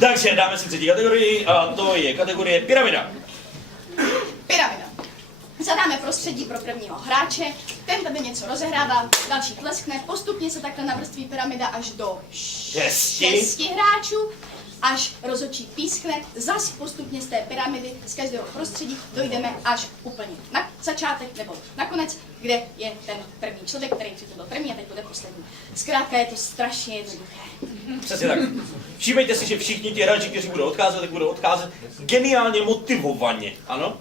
Takže dáme si třetí kategorii a to je kategorie pyramida. Pyramida. Zadáme prostředí pro prvního hráče, ten tady něco rozehrává, další tleskne, postupně se takhle navrství pyramida až do 6 hráčů, až rozhodčí pískne, zas postupně z té pyramidy, z každého prostředí dojdeme až úplně na začátek nebo na konec, kde je ten první člověk, který předtím byl první a teď bude poslední. Zkrátka je to strašně jednoduché. Přesně tak. Všímejte si, že všichni ti hráči, kteří budou odcházet, tak budou odcházet geniálně motivovaně, ano?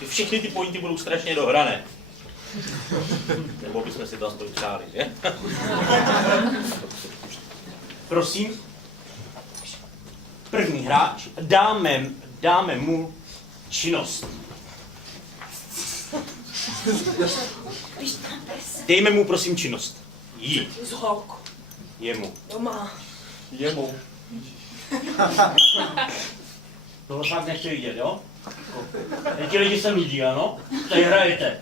Že všechny ty pointy budou strašně dohrané. Nebo bychom si to aspoň přáli, že? Prosím. První hráč, dáme mu činnost. Dejme mu prosím činnost. Jít. Jemu. Doma. Jemu. Tohle fakt nechci vidět, jo? Ti lidi se nudí, ano? Tady hrajete.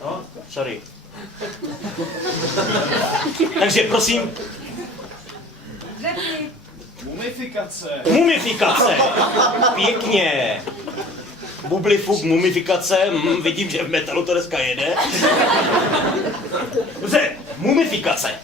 No, sorry. Takže prosím. Mumifikace. Mumifikace. Pěkně. Bublifuk, mumifikace. Vidím, že v metalu to dneska jede. Dobře, mumifikace.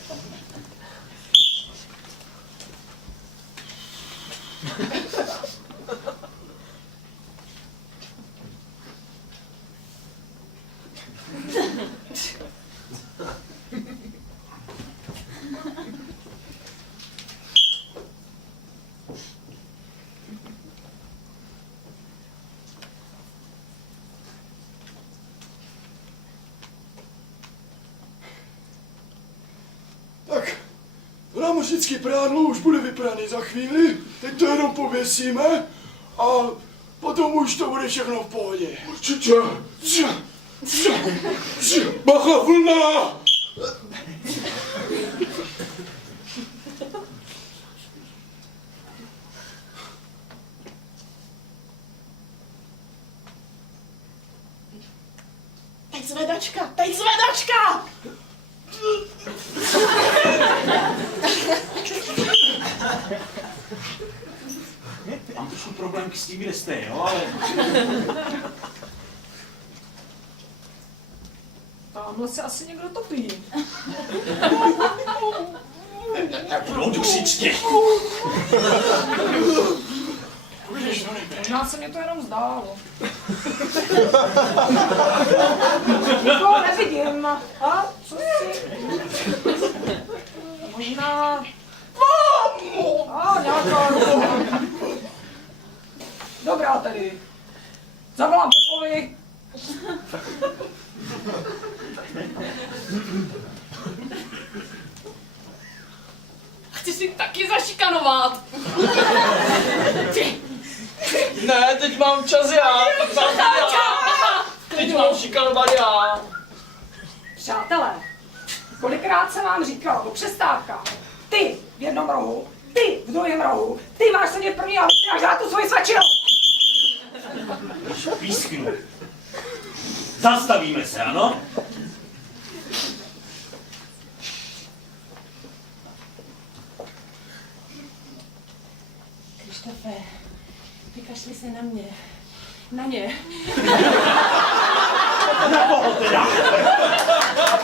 Tak, námořnický prádlo už bude vypraný za chvíli, teď to jenom pověsíme a potom už to bude všechno v pohodě. Určitě. Bacha, vlna! Teď zvedačka, teď zvedačka! Mám trošku problém s tím, kde jste, jo, ale... Tamhle se asi někdo topí. Tak budou dušičky. Možná se mě to jenom zdálo. Nikoho nevidím. A co si? Možná... A nějaká ruka. Dobrá tedy. Zavolám Pepovi. Chci si taky zašikanovat. Ne, teď mám čas já. Teď mám šikanovat já. Přátelé, kolikrát jsem vám říkal o přestávkách. Ty v jednom rohu, ty v druhém rohu, ty máš sedět první a máš dát tu svoji svačinu. Když písknu. Zastavíme se, ano? Krištofe, vykašli se na mě. Na ně. Na koho teda?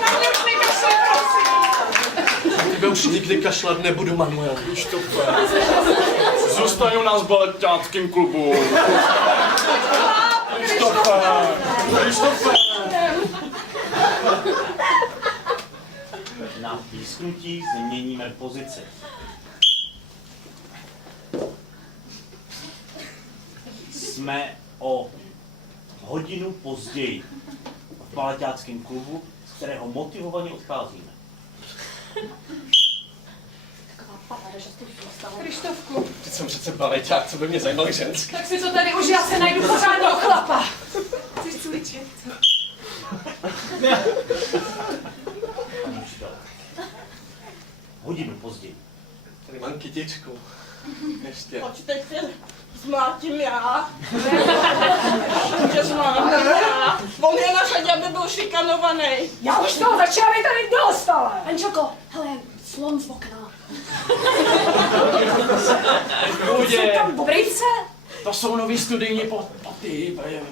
Na mě už nekašle, prosím. Tebe už nikdy kašlat nebudu, Manuel. Krištofe, zůstaň u nás v baletáckém klubu. Krištofe. Na písknutí změníme pozici. Jsme o hodinu později v baletáckém klubu, z kterého motivovaně odcházíme. Krištofku, Teď jsem přece baleťák, co by mě zajímaly ženské. tak si to tady už já se najdu pořádného chlapa. Chceš cvičit? Paní učitel. Hodinu později. Tady mám kytičku. Ještě. Počkejte, zmlátím já. Že zmlátím já. On je na řadě, aby byl šikanovaný. Já už toho začala být tady dost, ale. Anželko, hele, slon z okna. pohodě. Jsou tam bobrice? To jsou nový studijní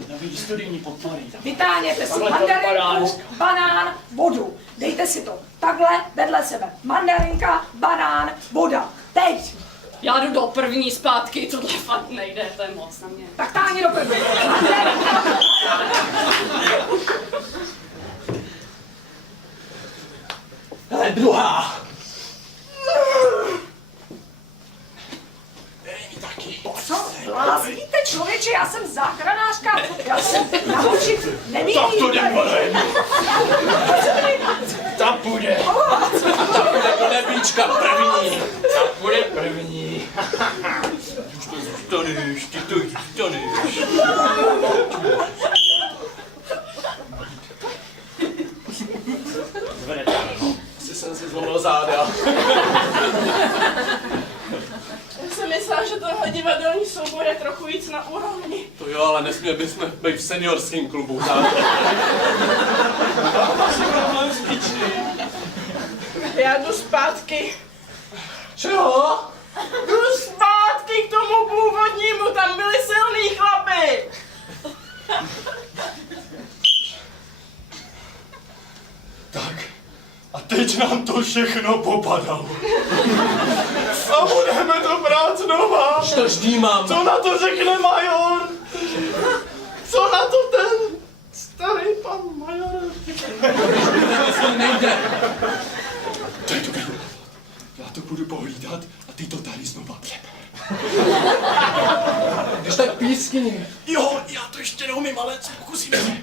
nový studijní podpory. Vytáhněte si Takhle to mandarinku, vypadá. banán, vodu. Dejte si to takhle vedle sebe. Mandarinka, banán, voda. Teď. Já jdu do první zpátky, tohle fakt nejde, to je moc na mě. Tak táhni do první. Mandarinka. Hele, druhá. Co blázníte, člověče? Já jsem záchranářka. Já jsem namočit nemíním. Tak to nebude. Ta půjde. Ta půjde do nebíčka první. Ta půjde první. Už to zůstaneš, ty to zůstaneš. Asi jsem si zlomil záda. Já jsem myslela, že tenhle divadelní soubor je trochu víc na úrovni. To jo, ale nesměli bychom být v seniorském klubu. Já jdu zpátky. Čeho? Jdu zpátky k tomu původnímu, tam byli silný chlapy. Tak, a teď nám to všechno popadalo. A budeme to brát znova. To vždímám. Co na to řekne major? Co na to ten starý pan major? Nejde. To je dobrý. Já to budu pohlídat a ty to tady znova přeber. Když tak pískyni. Jo, já to ještě neumím, ale pokusím se.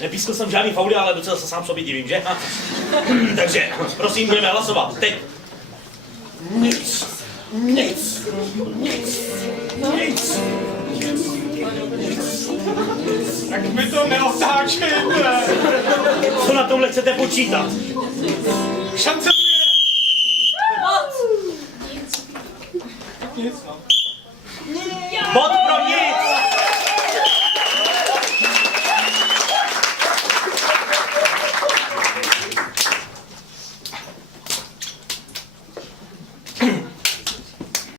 Nepískl jsem žádný fauly, ale docela se sám sobě divím, že? Takže, prosím, budeme hlasovat. Teď. Nic. Nic. Nic. Nic. Tak mi to neotáčejte. Co na tomhle chcete počítat? Šance tu je. Moc. Nic, no.